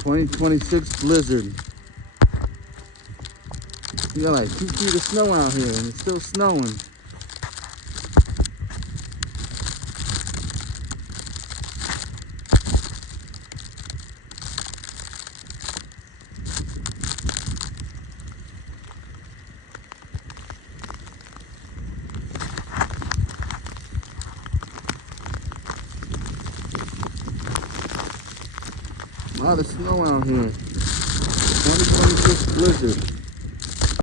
2026 blizzard. We got like 2 feet of snow out here and it's still snowing. A lot of snow out here. 2026 blizzard.